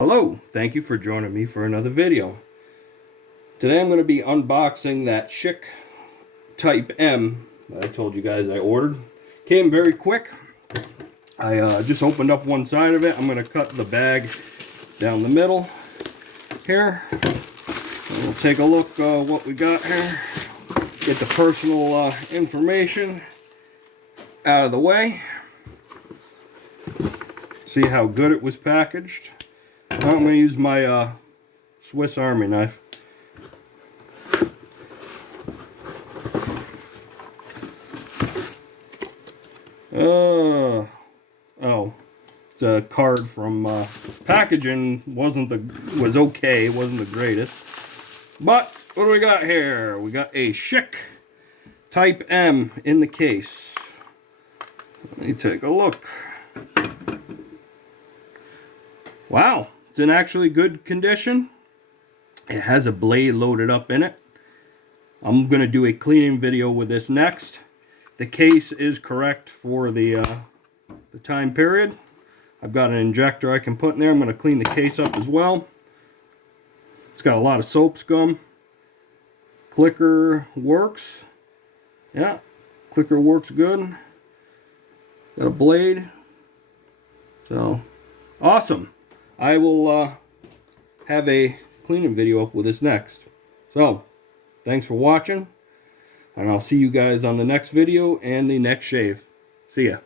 Hello, thank you for joining me for another video. Today I'm going to be unboxing that Schick Type M that I told you guys I ordered. Came very quick. I just opened up one side of it. I'm going to cut the bag down the middle here. And we'll take a look what we got here. Get the personal information out of the way. See how good it was packaged. I'm going to use my Swiss Army knife. Oh, it's a card from packaging was okay. It wasn't the greatest. But what do we got here? We got a Schick Type M in the case. Let me take a look. Wow, it's in actually good condition. It has a blade loaded up in it. I'm going to do a cleaning video with this next. The case is correct for the time period. I've got an injector I can put in there. I'm going to clean the case up as well. It's got a lot of soap scum. Clicker works. Yeah, clicker works good. Got a blade. So, awesome. I will have a cleaning video up with this next. So, thanks for watching. And I'll see you guys on the next video and the next shave. See ya.